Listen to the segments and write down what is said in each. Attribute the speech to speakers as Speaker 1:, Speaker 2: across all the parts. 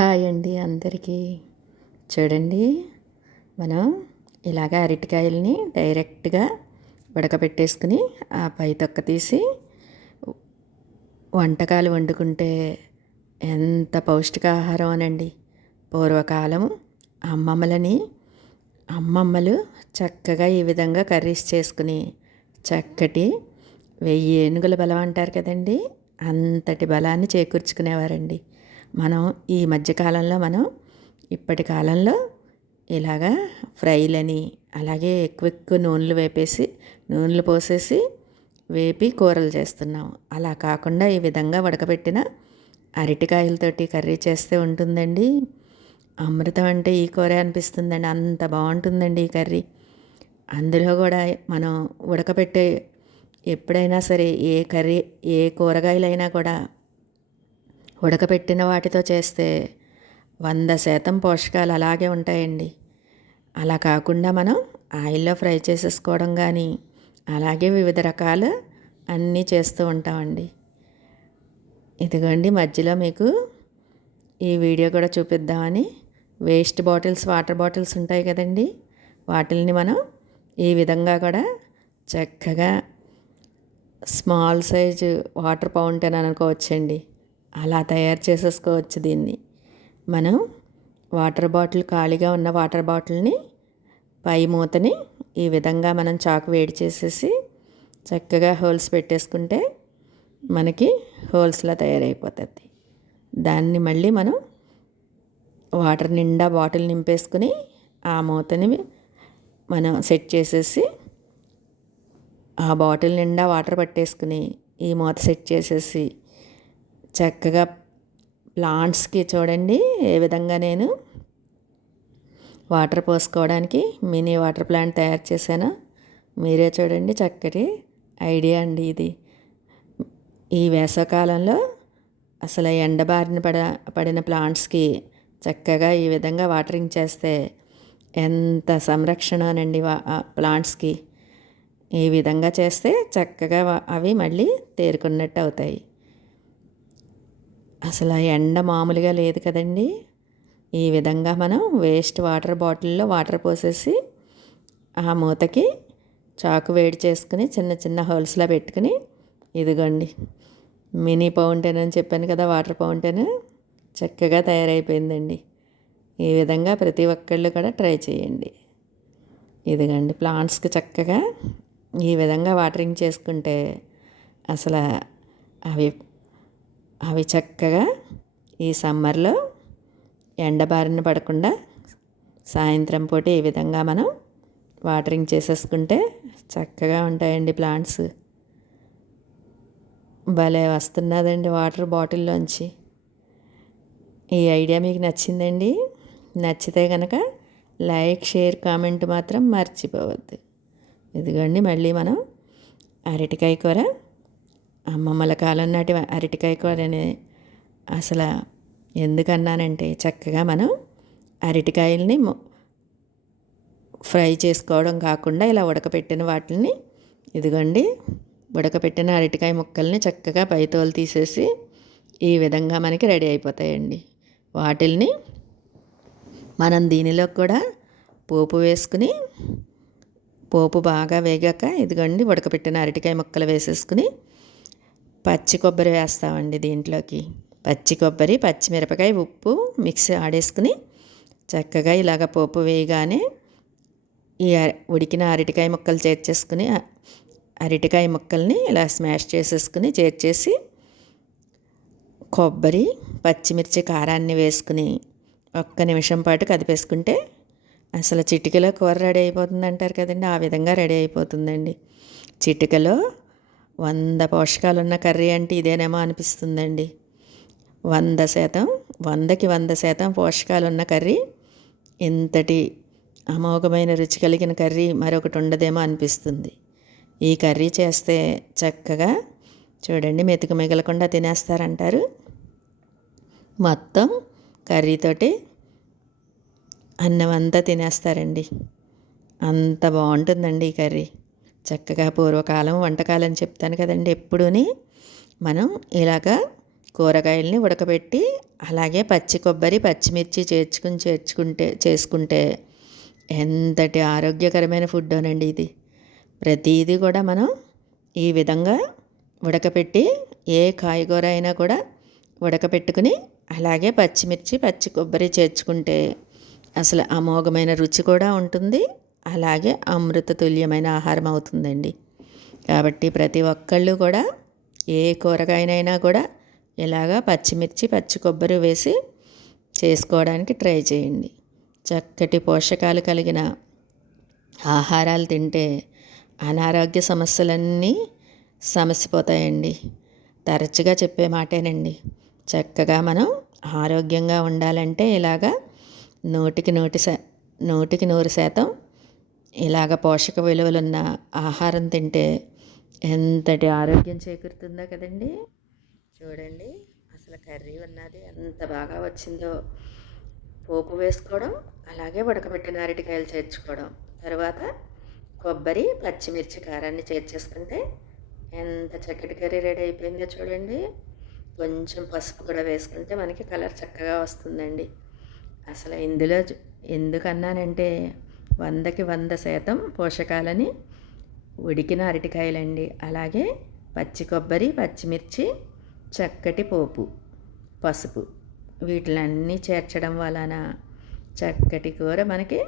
Speaker 1: Hi అండి అందరికీ. చూడండి మనం ఇలాగ అరటికాయల్ని డైరెక్ట్గా ఉడకబెట్టేసుకుని ఆ పై తొక్క తీసి వంటకాలు వండుకుంటే ఎంత పౌష్టికాహారం అనండి పూర్వకాలం అమ్మమ్మలని అమ్మమ్మలు చక్కగా ఈ విధంగా కర్రీస్ చేసుకుని చక్కటి వెయ్యి ఏనుగుల బలం అంటారు కదండి అంతటి బలాన్ని చేకూర్చుకునేవారండి. మనం ఈ మధ్యకాలంలో మనం ఇప్పటి కాలంలో ఇలాగా ఫ్రైలని అలాగే ఎక్కువ ఎక్కువ నూనెలు వేపేసి నూనెలు పోసేసి వేపి కూరలు చేస్తున్నాం. అలా కాకుండా ఈ విధంగా ఉడకబెట్టిన అరటికాయలతోటి కర్రీ చేస్తే ఉంటుందండి. అమృతం అంటే ఈ కూర అనిపిస్తుందండి. అంత బాగుంటుందండి ఈ కర్రీ. అందులో కూడా మనం ఉడకబెట్టే ఎప్పుడైనా సరే ఏ కర్రీ ఏ కూరగాయలైనా కూడా ఉడకపెట్టిన వాటితో చేస్తే వంద శాతం పోషకాలు అలాగే ఉంటాయండి. అలా కాకుండా మనం ఆయిల్లో ఫ్రై చేసేసుకోవడం కానీ అలాగే వివిధ రకాలు అన్నీ చేస్తూ ఉంటామండి. ఇదిగోండి మధ్యలో మీకు ఈ వీడియో కూడా చూపిద్దామని. వేస్ట్ బాటిల్స్ వాటర్ బాటిల్స్ ఉంటాయి కదండి. వాటిల్ని మనం ఈ విధంగా కూడా చక్కగా స్మాల్ సైజు వాటర్ పౌంటైన్ అనుకోవచ్చండి. అలా తయారు చేసేసుకోవచ్చు దీన్ని. మనం వాటర్ బాటిల్ ఖాళీగా ఉన్న వాటర్ బాటిల్ని పై మూతని ఈ విధంగా మనం చాకు వేడి చేసేసి చక్కగా హోల్స్ పెట్టేసుకుంటే మనకి హోల్స్లా తయారైపోతుంది. దాన్ని మళ్ళీ మనం వాటర్ నిండా బాటిల్ నింపేసుకుని ఆ మూతని మనం సెట్ చేసేసి ఆ బాటిల్ నిండా వాటర్ పట్టేసుకుని ఈ మూత సెట్ చేసేసి చక్కగా ప్లాంట్స్కి చూడండి ఏ విధంగా నేను వాటర్ పోసుకోవడానికి మినీ వాటర్ ప్లాంట్ తయారు చేశాను. మీరే చూడండి చక్కటి ఐడియా అండి ఇది. ఈ వేసవకాలంలో అసలు ఎండబారిన పడ పడిన ప్లాంట్స్కి చక్కగా ఈ విధంగా వాటరింగ్ చేస్తే ఎంత సంరక్షణనండి ప్లాంట్స్కి. ఈ విధంగా చేస్తే చక్కగా అవి మళ్ళీ తేరుకున్నట్టు అవుతాయి. అసలు ఆ ఎండ మామూలుగా లేదు కదండి. ఈ విధంగా మనం వేస్ట్ వాటర్ బాటిల్లో వాటర్ పోసేసి ఆ మూతకి చాకు వేడి చేసుకుని చిన్న చిన్న హోల్స్లో పెట్టుకుని ఇదిగోండి. మినీ పౌంటైన్ అని చెప్పాను కదా వాటర్ పౌంటైన్ చక్కగా తయారైపోయిందండి. ఈ విధంగా ప్రతి ఒక్కళ్ళు కూడా ట్రై చేయండి. ఇదిగండి ప్లాంట్స్కి చక్కగా ఈ విధంగా వాటరింగ్ చేసుకుంటే అసలు అవి అవి చక్కగా ఈ సమ్మర్లో ఎండబారిన పడకుండా సాయంత్రం పూట ఈ విధంగా మనం వాటరింగ్ చేసేసుకుంటే చక్కగా ఉంటాయండి ప్లాంట్స్. భలే వస్తున్నదండి వాటర్ బాటిల్లోంచి. ఈ ఐడియా మీకు నచ్చిందండి? నచ్చితే కనుక లైక్ షేర్ కామెంట్ మాత్రం మర్చిపోవద్దు. ఇదిగోండి మళ్ళీ మనం అరటికాయ కూర అమ్మమ్మల కాలం నాటి అరటికాయ కూరని అసలు ఎందుకన్నానంటే చక్కగా మనం అరటికాయల్ని ఫ్రై చేసుకోవడం కాకుండా ఇలా ఉడకపెట్టిన వాటిని ఇదిగోండి ఉడకపెట్టిన అరటికాయ ముక్కల్ని చక్కగా పైతోలు తీసేసి ఈ విధంగా మనకి రెడీ అయిపోతాయండి. వాటిల్ని మనం దీనిలో కూడా పోపు వేసుకుని పోపు బాగా వేగాక ఇదిగోండి ఉడకపెట్టిన అరటికాయ ముక్కలు వేసేసుకుని పచ్చి కొబ్బరి వేస్తామండి దీంట్లోకి. పచ్చి కొబ్బరి పచ్చిమిరపకాయ ఉప్పు మిక్సీ ఆడేసుకుని చక్కగా ఇలాగ పోపు వేయగానే ఈ ఉడికిన అరటికాయ ముక్కలు చేర్చేసుకుని అరటికాయ ముక్కల్ని ఇలా స్మాష్ చేసేసుకుని చేర్చేసి కొబ్బరి పచ్చిమిర్చి కారాన్ని వేసుకుని ఒక్క నిమిషం పాటు కదిపేసుకుంటే అసలు చిటికలో కూర రెడీ అయిపోతుంది అంటారు కదండి. ఆ విధంగా రెడీ అయిపోతుందండి. చిటికలో వంద పోషకాలున్న కర్రీ అంటే ఇదేనేమో అనిపిస్తుందండి. వంద శాతం వందకి వంద శాతం పోషకాలు ఉన్న కర్రీ ఇంతటి అమోఘమైన రుచి కలిగిన కర్రీ మరొకటి ఉండదేమో అనిపిస్తుంది. ఈ కర్రీ చేస్తే చక్కగా చూడండి మెతుకు మిగలకుండా తినేస్తారంటారు. మొత్తం కర్రీతోటి అన్నం అంతా తినేస్తారండి. అంత బాగుంటుందండి ఈ కర్రీ. చక్కగా పూర్వకాలం వంటకాలని చెప్తాను కదండి ఎప్పుడూని. మనం ఇలాగా కూరగాయల్ని ఉడకబెట్టి అలాగే పచ్చి కొబ్బరి పచ్చిమిర్చి చేర్చుకుని చేర్చుకుంటే చేసుకుంటే ఎంతటి ఆరోగ్యకరమైన ఫుడ్ అనండి ఇది. ప్రతిదీ కూడా మనం ఈ విధంగా ఉడకపెట్టి ఏ కాయగూర అయినా కూడా ఉడకపెట్టుకుని అలాగే పచ్చిమిర్చి పచ్చి కొబ్బరి చేర్చుకుంటే అసలు అమోఘమైన రుచి కూడా ఉంటుంది. అలాగే అమృత తుల్యమైన ఆహారం అవుతుందండి. కాబట్టి ప్రతి ఒక్కళ్ళు కూడా ఏ కూరగాయనైనా కూడా ఇలాగా పచ్చిమిర్చి పచ్చి కొబ్బరి వేసి చేసుకోవడానికి ట్రై చేయండి. చక్కటి పోషకాలు కలిగిన ఆహారాలు తింటే అనారోగ్య సమస్యలన్నీ సమసిపోతాయండి. తరచుగా చెప్పే మాటేనండి. చక్కగా మనం ఆరోగ్యంగా ఉండాలంటే ఇలాగా నూటికి నూటి శా నూటికి నూరు శాతం ఇలాగ పోషక విలువలున్న ఆహారం తింటే ఎంతటి ఆరోగ్యం చేకూరుతుందో కదండి. చూడండి అసలు కర్రీ ఉన్నది ఎంత బాగా వచ్చిందో. పోపు వేసుకోవడం అలాగే ఉడకబెట్టిన అరటికాయలు చేర్చుకోవడం. తర్వాత కొబ్బరి పచ్చిమిర్చి కారాన్ని చేర్చేసుకుంటే ఎంత చక్కటి కర్రీ రెడీ అయిపోయిందో చూడండి. కొంచెం పసుపు కూడా వేసుకుంటే మనకి కలర్ చక్కగా వస్తుందండి. అసలు ఇందులో ఎందుకన్నానంటే వందకి వంద శాతం పోషకాలని ఉడికిన అరటికాయలండి. అలాగే పచ్చి కొబ్బరి పచ్చిమిర్చి చక్కటి పోపు పసుపు వీటిలన్నీ చేర్చడం వలన చక్కటి కూర మనకి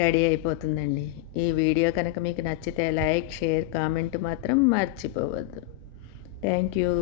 Speaker 1: రెడీ అయిపోతుందండి. ఈ వీడియో కనుక మీకు నచ్చితే లైక్ షేర్ కామెంట్ మాత్రం మర్చిపోవద్దు. Thank you.